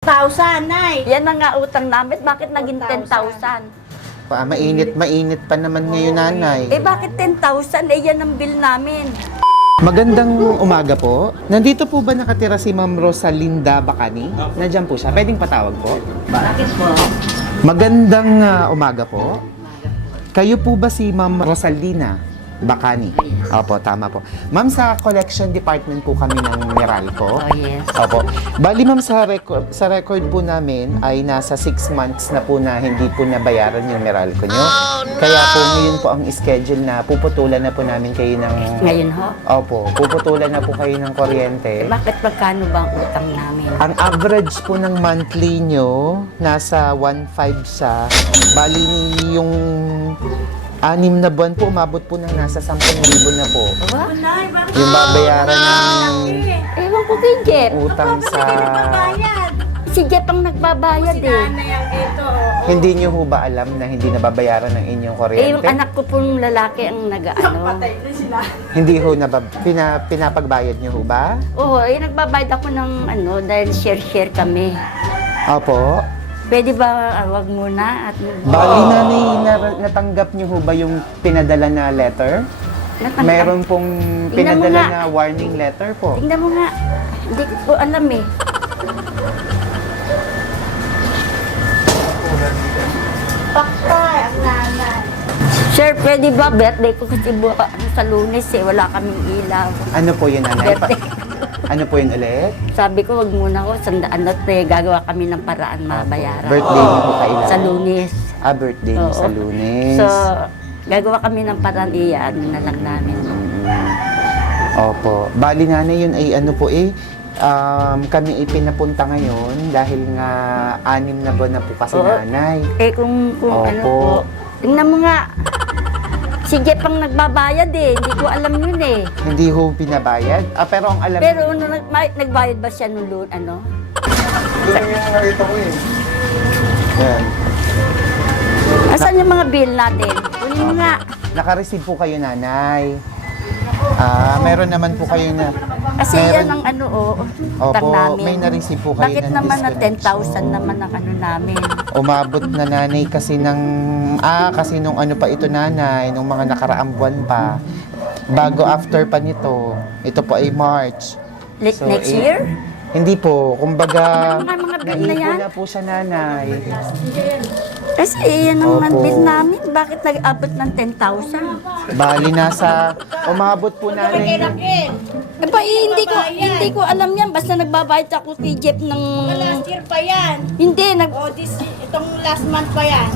1,000, Nay. Yan ang nga utang namin. Bakit naging 10,000? Mainit pa naman ngayon, nanay. Eh bakit 10,000? Eh yan ang bill namin. Magandang umaga po. Nandito po ba nakatira si Ma'am Rosalinda Bacani? Nandiyan po siya. Pwedeng patawag po? Bakit po? Magandang umaga po. Kayo po ba si Ma'am Rosalina Bacani? Opo, tama po. Ma'am, sa collection department po kami ng Meralco. Oh, yes. Opo. Bali, ma'am, sa record po namin ay nasa 6 months na po na hindi po nabayaran yung Meralco nyo. Kaya po ngayon po ang schedule na puputulan na po namin kayo ng... Ngayon ho? Opo, puputulan na po kayo ng kuryente. Bakit magkano ba ang utang namin? Ang average po ng monthly nyo, nasa 1.5 siya. Bali, yung 6 na buwan po, umabot po ng nasa 10,000 na po. Aba? Nay, bakit? Yung babayaran ng Ewan ko kay Jeff. utang sa... Bayad. Si Jeff ang nagbabayad eh. Nanay ang ito. Hindi nyo ho ba alam na hindi nababayaran ng inyong Eh kuryente? yung anak ko pong lalaki ang nag-ano. Patay na sila. Hindi ho pinapagbayad nyo ho ba? Oo, eh nagbabayad ako ng ano dahil share-share kami. Opo. Pwede ba wag muna at Bali, nanay, natanggap nyo ho ba yung pinadala na letter? Mayroon pong Tingnan mo pinadala nga. na warning letter po. Tingnan mo nga. Hindi ko po alam eh. Patay ang nanay. Sir, pwede ba? Birthday ko kasi sa Lunes eh. Wala kaming ilaw. Ano po yun, nanay? Birthday. Ano po yun ulit? Sabi ko, wag muna ako. Sandaan at gagawa kami ng paraan mabayaran. Birthday niyo po kailan? Sa Lunes. Birthday niyo sa Oo. Lunes. So, gagawa kami ng paraan. Ano na lang namin. Opo. Bali, nanay, yun ay ano po kami ay pinapunta ngayon dahil nga 6 na buwan na po kasi Oo. nanay. Eh kung ano Opo. po. Tingnan mo nga. Si Jeff ang nagbabayad eh. Hindi ko alam yun eh. Hindi ho pinabayad. Pero ang alam Pero nagbayad ba siya nung ano? Yan. Asan yung mga bill natin? Kunin mo nga. Naka-receive po kayo, nanay. Meron naman po kayo na... Kasi yan ang ano utang Opo, namin. may na-receive po kayo Bakit ng naman na disconnection? 10,000 naman ang ano namin? Umabot na, nanay, kasi ng... kasi nung ano pa ito, nanay, nung mga nakaraang buwan pa. Bago after pa nito. Ito po ay March. So, Next year? Hindi po. Kumbaga, Mga bill na yan? naipon na po siya, nanay. Kasi yan ang Opo. bill namin. Bakit nag-abot ng 10,000? Bali, umabot po, nanay. Eh ba, hindi ko alam yan. Basta nagbabayad ako kay Jeff ng... Last year pa yan. Hindi, Itong last month pa yan.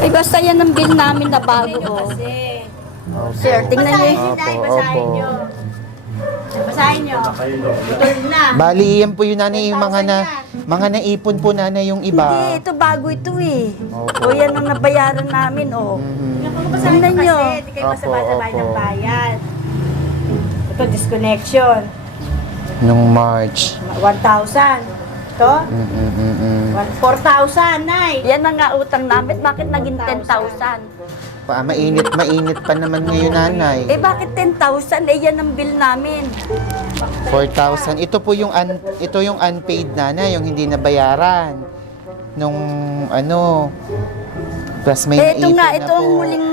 eh basta yan ang bill namin na bago. Kasi. Sir, tingnan niyo. Basahin, Nay, Opo, basahin opo. nyo. Basahin nyo. Ito na. Bali, yan po yung, nanay, yung mga naipon po, nanay, yung Hindi, iba. ito bago ito eh. Opo. O yan ang nabayaran namin Mhm. Basahin Tingnan nyo nyo. kasi. Hindi kayo Opo, masabay-sabay opo. ng bayan. Ito, disconnection. Nung March. 1,000. Ito, Mm-mm-mm. 4,000, Nay. Yan ang nga utang namin. Bakit naging 10,000? Mainit pa naman ngayon, nanay. Eh bakit 10,000? Eh yan ang bill namin. 4,000. Ito po yung unpaid, nanay, yung hindi nabayaran. Nung ano, plus may Eh ito naipon nga, na ito ang po. huling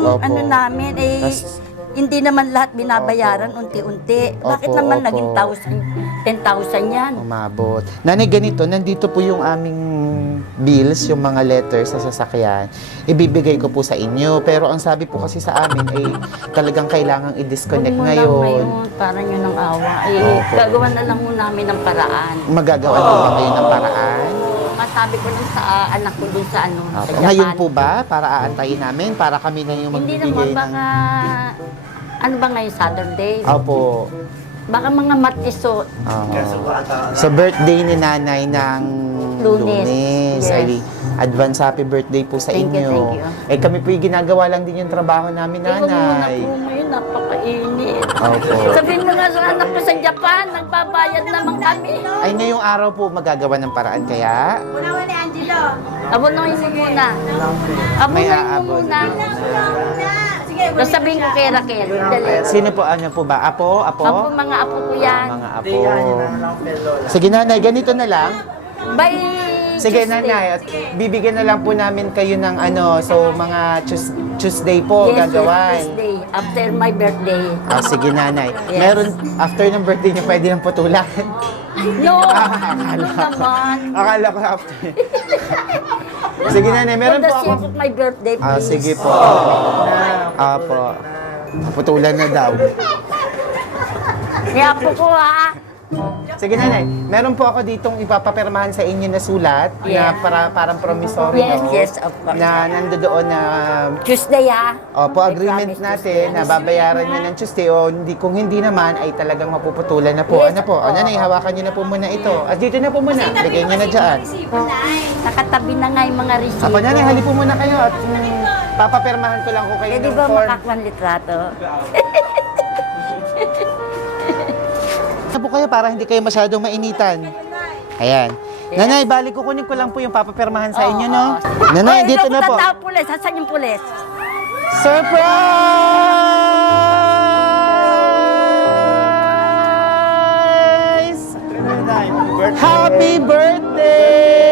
Opo. ano namin. Eh Tas- hindi naman lahat binabayaran unti-unti. Bakit Opo, naman opo. naging 10,000 yan? Umabot. Nanay, ganito, nandito po yung aming bills, yung mga letters sa sasakyan. Ibibigay ko po sa inyo. Pero ang sabi po kasi sa amin ay talagang kailangang i-disconnect Huwag mo lang ngayon. para nyo ng awa. Eh, Opo. gagawa na lang mo namin ng paraan. Magagawa na ba kayo ng paraan? Masabi ko lang sa anak ko dun sa ano, sa Okay. Japan. Ngayon po ba? Para aantayin namin? Para kami na yung Hindi magbibigay naman, baka, ano ba ngayon, Saturday? Opo. Baka mga matiso. Sa birthday ni nanay ng Lunes. Lunes. Yes. Ay, advance happy birthday po sa Thank you, inyo. thank you. Eh kami po yung ginagawa lang din yung trabaho namin, Eh, huwag muna nanay. po ngayon, napakainit. Opo. Sabihin mo nga sa anak ko sa Japan, nagbabayad naman kami. Ay, ngayong araw po magagawa ng paraan kaya? Unawa ni Angelo. Abunoy mo muna. May Abunoy mo aabon. muna. Sige, Tapos sabihin ko kay Raquel, dali. Sino po, ano po ba? Apo? Apo? Apo, mga apo ko yan. Mga apo. Sige, nanay, ganito na lang. By Sige, Tuesday. nanay, at bibigyan na lang po namin kayo ng ano, so mga Tuesday po Yes, gagawan. Tuesday, after my birthday. Ah, sige, nanay. Yes. Meron, after ng birthday niyo, pwede nang putulan. No! Akala Ano ko. naman? Akala ko after. Sige, nanay, meron For the po ako. sake of my birthday, please. Ah, sige po. Apo. Putulan na daw. Kaya po ko ha. Sige, nanay. Meron po ako ditong ipapapirmahan sa inyo na sulat Yeah. na parang promissory, Yes, no? yes, of course. Na nandoon na Tuesday ha. opo, agreement I promise natin na babayaran nyo ng Tuesday o hindi, kung hindi naman ay talagang mapuputulan na po. Yes, Ano po? O, oo. nanay, hawakan nyo na po muna ito. At dito na po muna. Bigay nyo na dyan. Nakatabi na nga yung mga resibo. Apo, nanay, hali po muna kayo at papapirmahan ko lang ko kayo Pwede ng ba form. makakuha litrato? Na po kayo para hindi kayo masyadong mainitan. Ayan. Nanay, balik kukunin ko lang po yung papapirmahan sa inyo, no? Nanay, dito na po. Tao pulis. Saan yung pulis? Surprise! Happy birthday!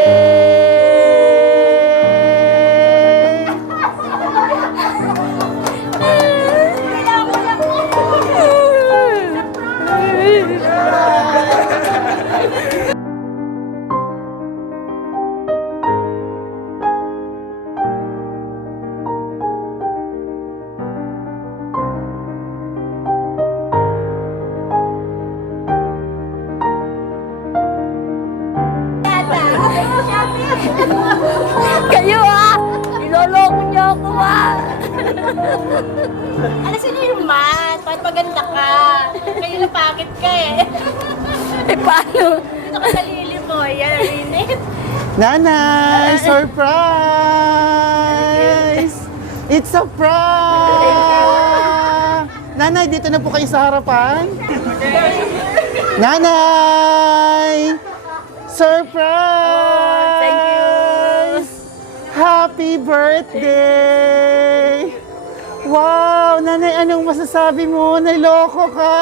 Kayo ha! Iloloko niyo ako ha! Ano sino yung man? Paano maganda ka? Kayo na pakit ka eh. Eh paano? Dito ka sa lili mo. Yan, rinit. Nanay, surprise! It's a prank! Nanay, dito na po kayo sa harapan. Nanay! Surprise! Thank you. Happy birthday! Wow! Nanay, anong masasabi mo? Niloko ka!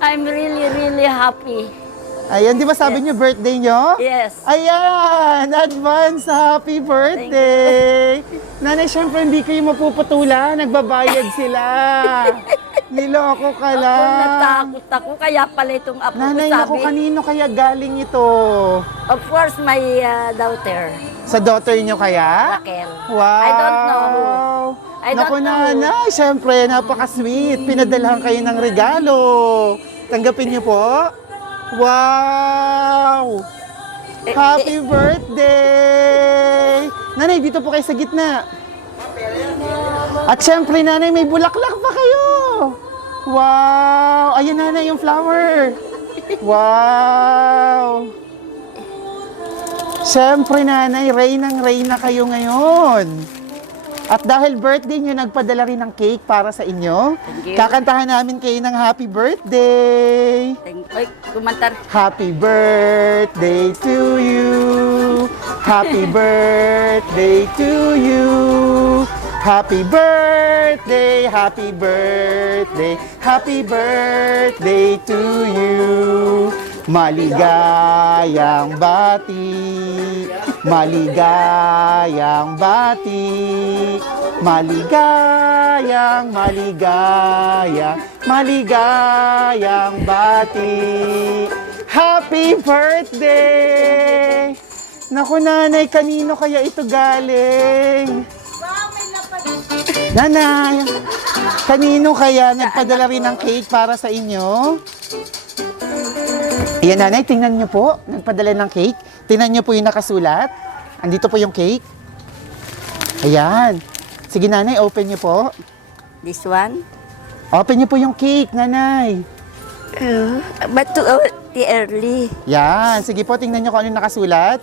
I'm really, really happy. Ayan, di ba sabi niyo birthday niyo? Yes. Ayan! Advance happy birthday! Nanay, syempre hindi kayo mapuputulan. Nagbabayad sila. Niloko ka Ako lang. natakot ako. Kaya pala itong apo Nanay, ko naku, sabi. kanino kaya galing ito? Of course, my daughter, Sa daughter niyo kaya? Raquel. Wow! I don't know who. I don't Naku, know. nanay, syempre, napaka-sweet. Pinadalhan kayo ng regalo. Tanggapin niyo po. Wow! Happy birthday! Nanay, dito po kayo sa gitna. At syempre, nanay, may bulaklak pa kayo. Wow! Ayan, nanay, yung flower. Wow! Syempre, nanay, reyna kayo ngayon. At dahil birthday nyo, nagpadala rin ng cake para sa inyo. Thank you. Kakantahan namin kayo ng happy birthday. Ay, kumantar. Happy birthday to you. Happy birthday to you. Happy birthday, happy birthday, happy birthday to you. Maligayang bati, maligayang bati, maligayang bati. Happy birthday! Naku, nanay, kanino kaya ito galing? Nanay, kanino kaya nagpadala rin ng cake para sa inyo? Ayan, nanay, tingnan niyo po. Nagpadala ng cake. Tingnan niyo po yung nakasulat. Andito po yung cake. Ayan. Sige, nanay, open niyo po. This one? Open niyo po yung cake, nanay. But too early. Yan. Sige po, tingnan niyo kung ano yung nakasulat.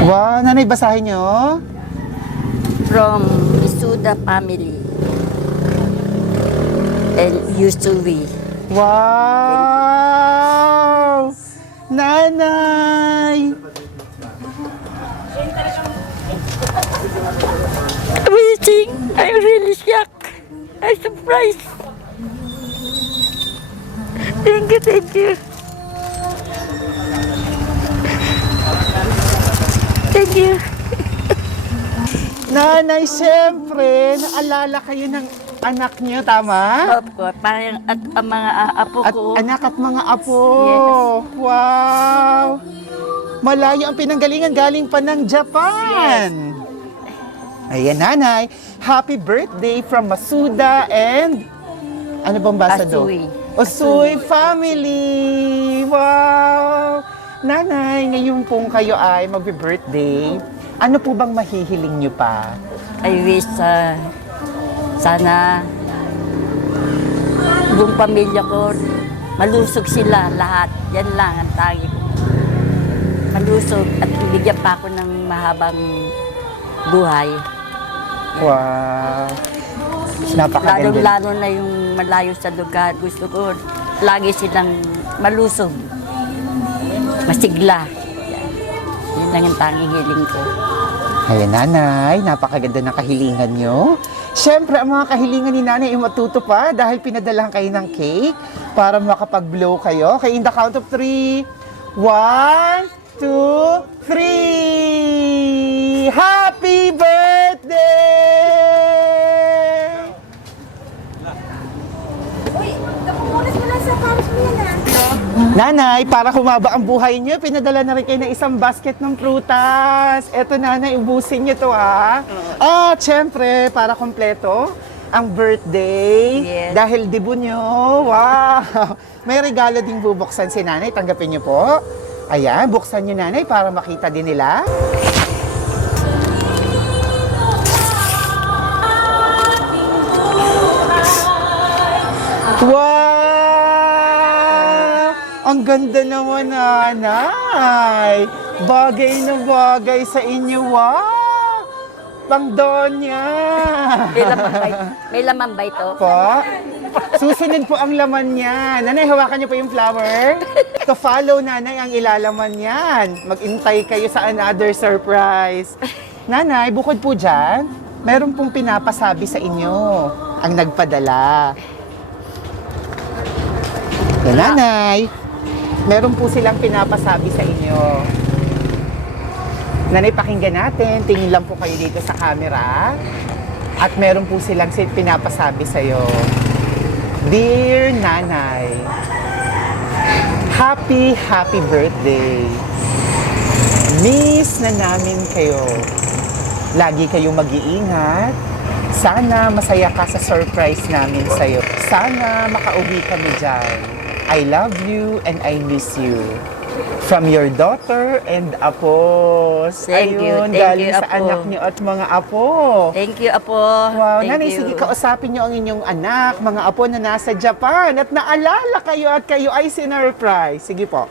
Wow, nanay, basahin niyo. From Isuda family. And used to be. Wow! Nanay! Amazing. I'm really shocked. I'm surprised. Thank you, thank you. Thank you. Nanay, siyempre, naalala kayo ng anak niyo, tama? Opo, parang at ang mga apo At ko. anak at mga apo. Yes. Wow! Malayo ang pinanggalingan, galing pa ng Japan. Ayan, nanay. Happy birthday from Masuda and... Ano bang basa doon? Osuy. Osuy family! Wow! Nanay, ngayon pong kayo ay magbe-birthday. Ano po bang mahihiling nyo pa? I wish sana buong pamilya ko, malusog sila lahat. Yan lang ang tangi ko. Malusog at bigyan pa ako ng mahabang buhay. Wow! Napakaganda. Lalo na yung malayo sa lugar. Gusto ko lagi silang malusog. Masigla. Yan. Yun lang ang tanging hiling ko. Ayan, nanay, napakaganda ng kahilingan nyo. Siyempre, ang mga kahilingan ni nanay ay matutupad dahil pinadalahan kayo ng cake para makapag-blow kayo. Okay, in the count of 3. 1, 2, 3! Happy birthday! Nanay, para humaba ang buhay niyo, pinadala na rin kayo ng isang basket ng prutas. Eto, nanay, ubusin niyo to, ha? At syempre, para kompleto, ang birthday. Yes. Dahil debut niyo. Wow! May regalo ding bubuksan si nanay. Tanggapin niyo po. Ayan, buksan niyo, nanay, para makita din nila. Wow! Ang ganda naman, nanay. Bagay na bagay sa inyo. Wow! Pang Donya. May laman ba ito? Po. Susunod po ang laman niya. Nanay, hawakan niyo po yung flower. To follow, nanay, ang ilalaman niyan. Mag-intay kayo sa another surprise. Nanay, bukod po dyan, meron pong pinapasabi sa inyo ang nagpadala. Yan, nanay. Meron po silang pinapasabi sa inyo. Nanay, pakinggan natin. Tingin lang po kayo dito sa camera. At meron po silang pinapasabi sa'yo. Dear Nanay, happy birthday. Miss na namin kayo. Lagi kayong mag-iingat. Sana masaya ka sa surprise namin sa'yo. Sana makauwi kami dyan. I love you and I miss you. From your daughter and apos. Thank you. Ayun, Thank galing you, sa Apo. anak niyo at mga apo. Thank you, Apo. Wow, Thank nanay, you. sige, kausapin niyo ang inyong anak, mga apo na nasa Japan at naalala kayo at kayo ay sinurprise. Sige po.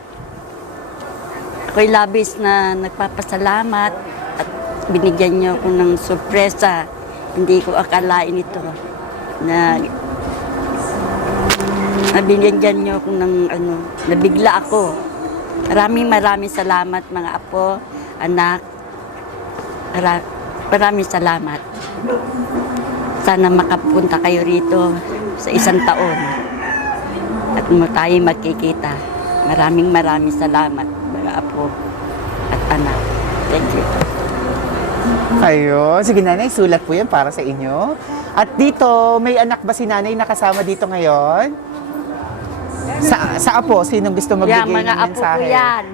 Ako'y labis na nagpapasalamat at binigyan niyo ako ng sorpresa. Hindi ko akalain ito na binigyan niyo ako ng nabigla ako. Maraming salamat mga apo, anak. Maraming salamat. Sana makapunta kayo rito sa isang taon at tayo magkikita. Maraming salamat mga apo at anak. Thank you. Ayun, sige nanay, sulat po yan para sa inyo. At dito, may anak ba si nanay na kasama dito ngayon? Sa apo, sinong gusto magbigay Yan, ng mga apo ko mensahe? yan.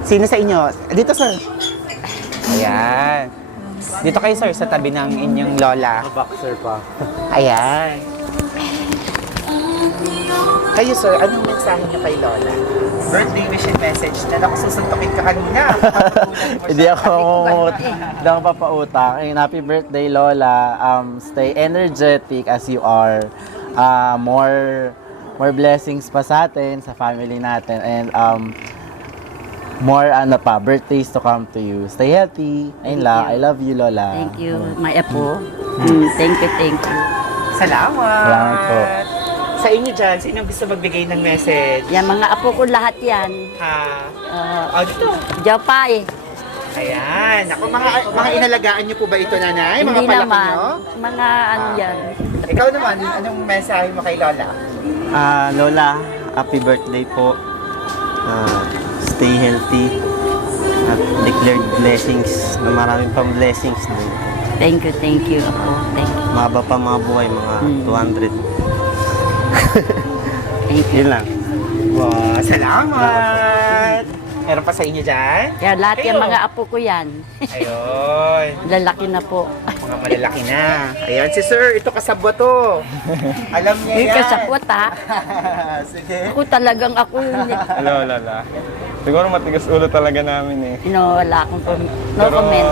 Sino sa inyo? Dito, sir. Ayan. Dito kayo, sir, sa tabi ng inyong lola. Boxer pa. Ayan. Kayo, sir, anong mensahe niyo kay lola? Birthday wish and message na nakususuntokin ka kanina. Hindi ako papautak. Happy birthday, Lola. Stay energetic as you are. More blessings pa sa atin, sa family natin. And more birthdays to come to you. Stay healthy. Ayun lang. I love you, Lola. Thank you, my apo. Thank you. Salamat. Salamat po. Sa inyo dyan, sinong gusto magbigay ng message? Yan, mga apo ko lahat yan. Ha? Uh, Oh, dito. Japay. Ayan. Ako, mga inalagaan niyo po ba ito, nanay? Mga Hindi palaki naman. niyo? Mga ano yan. Ikaw naman, anong mensahe mo kay Lola? Lola, happy birthday po. Stay healthy. At declared blessings na maraming pang blessings. Thank you ako. Thank you. Mahaba pa mga buhay, mga 200. Thank you. Yun lang. Wow, salamat! Meron pa sa inyo dyan? Kaya lahat Kayo. yung mga apo ko yan. Ayun. Lalaki na po. Mga malalaki na. Ayan, si sir, ito kasabwa to. Alam niya Hindi yan. ka sapot ha. Sige. Ako talagang ako yun. Lola. Siguro matigas ulo talaga namin eh. No, wala akong no Pero, comment.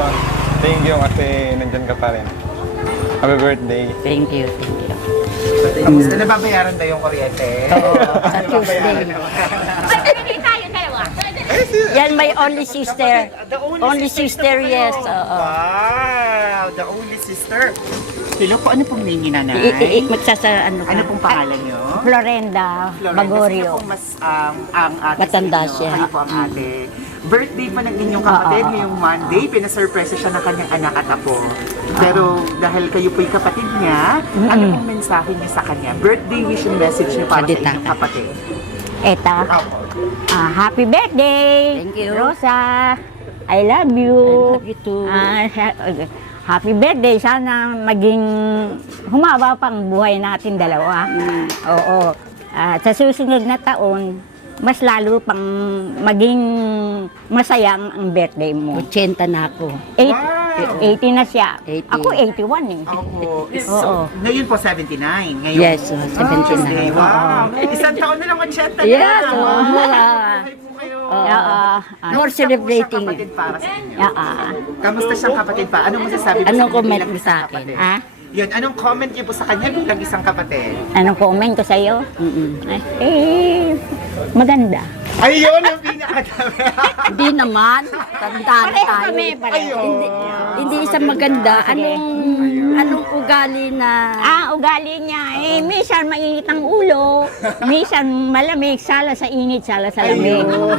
thank you kasi nandyan ka pa rin. Happy birthday. Thank you. Kamusta? Nababayaran ba yung kuryente? Oo, sa Tuesday. Yan, my only sister. Only sister, yes. Oo. Wow, the only sister. Hello po, ano pong name ni nanay? Magsasa ano ka? Ano pong pangalan niyo? Florenda Bagorio. Sino pong mas ang ate Matanda sa inyo? siya. Kayo po ang ate. Birthday pa ng inyong kapatid ngayong Monday. Pinasurpresa siya ng kanyang anak at apo. Pero dahil kayo po'y kapatid niya, ano pong mensahe niyo sa kanya? Birthday wish and message niyo para sa Salita inyong ka. kapatid. Eta, Opo. happy birthday! Thank you. Rosa, I love you. I love you too. Happy birthday. Sana maging humaba pang buhay natin dalawa. Oo. Sa susunod na taon, mas lalo pang maging masayang ang birthday mo. 80 na ako. 80 na siya. 80. Ako 81 eh. Opo. Oo. Ngayon po 79. Ngayon. Yes, 79. Wow. Isang taon na lang 80 na. Yes, oo. Buhay po kayo. More celebrating. Kamusta po siyang kapatid para sa inyo? Kamusta siyang kapatid pa? Anong masasabi mo Anong sa kanya comment bilang mo isang sa akin? kapatid? Ha? Yun, anong comment niyo po sa kanya bilang isang kapatid? Anong comment ko sa'yo? Maganda. Ayun, ang pinakadami. Hindi naman. Tanda na tayo. Hindi isa maganda. Anong ugali na... Ugali niya, minsan mainit ang ulo, minsan malamig, sala sa init, sala sa lamig. Oh.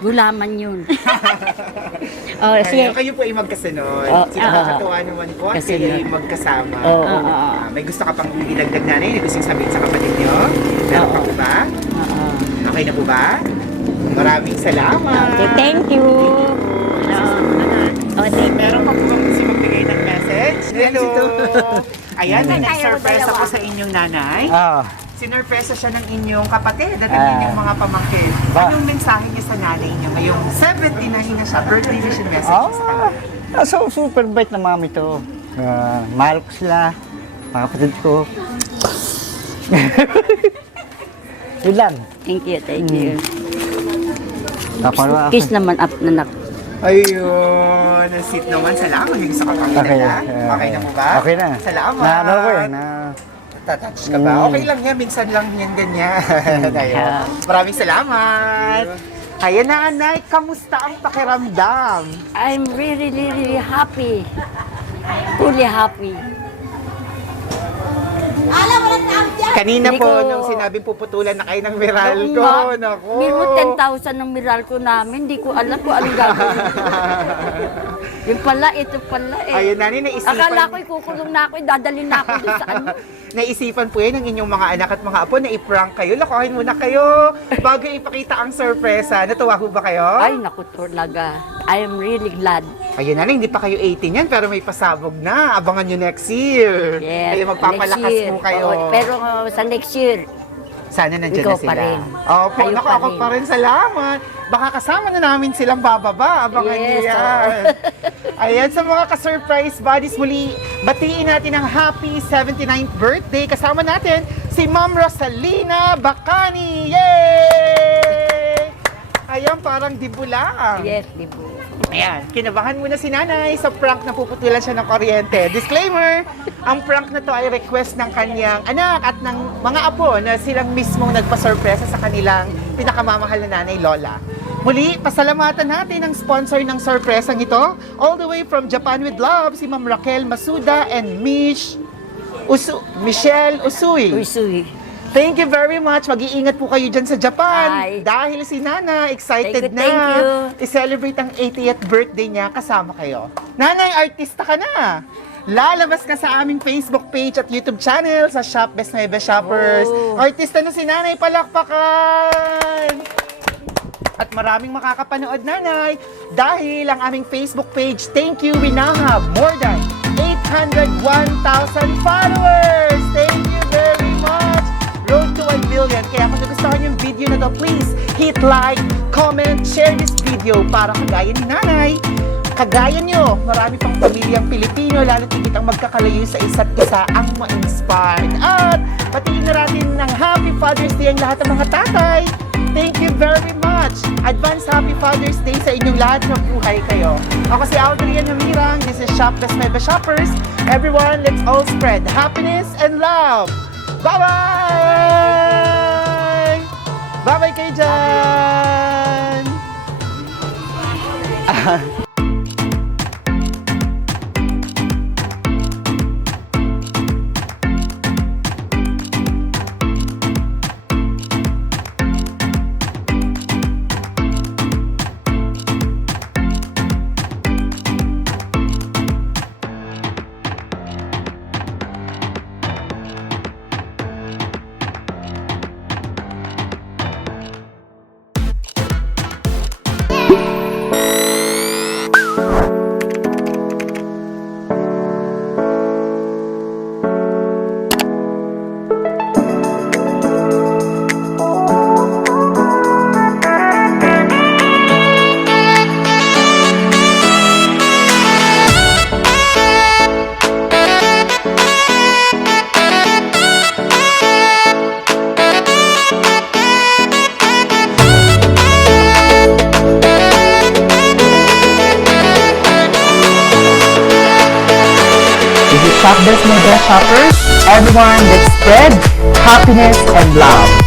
Gulaman yun. Oh, sige. Kayo po ay magkasunod. Oh, Nakakatuwa naman po kasi Kasunod. magkasama. Oo. May gusto ka pang idagdag nanay na gusto sabihin sa kapatid niyo? Meron pa po ba? Okay na po ba? Maraming salamat. Okay, thank you. Meron pa po bang gusto magbigay ng message? Hello! Ayan, may nag-surprise ako sa inyong nanay. Sinurpresa siya ng inyong kapatid at ng inyong mga pamangkin. Anong mensahe niya sa nanay niyo ngayong 79 na siya? Birthday wish and message niya sa kanila. So, super bait na mami to. Mahal ko sila. Mga kapatid ko. Yun lang. Thank you. Kapalawa ako. Kiss naman up na Ayun, ang sweet naman. Salamat yung sa kapatid. Okay. Okay na mo ba? Okay na. Salamat. Na ano ko eh, na... Tatouch ka ba? Okay lang yan. Minsan lang yan ganyan. Ayun. Maraming salamat. Kaya na, Anay, kamusta ang pakiramdam? I'm really happy. Fully happy. Kanina Hindi po, ko- nung sinabing puputulan na kayo ng viral Oo ko, nga. naku. Biro 10,000 ng Meralco namin. Hindi ko alam kung anong gagawin. Yung pala, ito pala eh. Ayun, Nani, naisipan. Akala ko ikukulong na ako, dadalhin na ako doon sa ano. Naisipan po yan ng inyong mga anak at mga apo na i-prank kayo. Lakohin muna kayo bago ipakita ang sorpresa. Natuwa ho ba kayo? Ay, naku talaga. I am really glad. Ayun, Nani, hindi pa kayo 18 yan, pero may pasabog na. Abangan nyo next year. Yes, Kayo magpapalakas next year. po kayo. Oo, pero sa next year, Sana nandiyan Ikaw na sila. pa rin. Opo, Kayo naku, pa ako rin. pa rin. Salamat. Baka kasama na namin silang bababa. Abangan Yes, niyo yan. Ayan, sa mga ka-surprise buddies, muli, batiin natin ang happy 79th birthday. Kasama natin si Ma'am Rosalina Bacani. Yay! Ayan, parang dibulang. yes, di po. Ayan, kinabahan muna si nanay sa prank na puputulan siya ng kuryente. Disclaimer, ang prank na to ay request ng kanyang anak at ng mga apo na silang mismong nagpa-sorpresa sa kanilang pinakamamahal na nanay, Lola. Muli, pasalamatan natin ang sponsor ng sorpresang ito. All the way from Japan with love, si Ma'am Raquel Masuda and Michelle Usui. Uy, suy. Thank you very much. Mag-iingat po kayo dyan sa Japan. Ay. Dahil si Nana, excited Thank you. i-celebrate ang 80th birthday niya kasama kayo. Nanay, artista ka na. Lalabas ka sa aming Facebook page at YouTube channel sa Shop Best Nueva Shoppers. Oh. Artista na si Nanay, palakpakan! At maraming makakapanood, Nanay, dahil ang aming Facebook page, thank you, we now have more than 801,000 followers! Thank you very much! Road to 1 billion. Kaya kung nagustuhan yung video na to, please hit like, comment, share this video para kagaya ni Nanay. Kagaya nyo, marami pang pamilyang Pilipino, lalo tigitang magkakalayo sa isa't isa ang ma-inspired. At patingin na natin ng Happy Father's Day ang lahat ng mga tatay. Thank you very much. Advance Happy Father's Day sa inyong lahat ng buhay kayo. Ako si Aldrian Namirang. This is Shop Best Nueva Shoppers. Everyone, let's all spread happiness and love. Bye-bye! Bye-bye kayo dyan! Shop Best Nueva Shoppers. Everyone, let's spread happiness and love.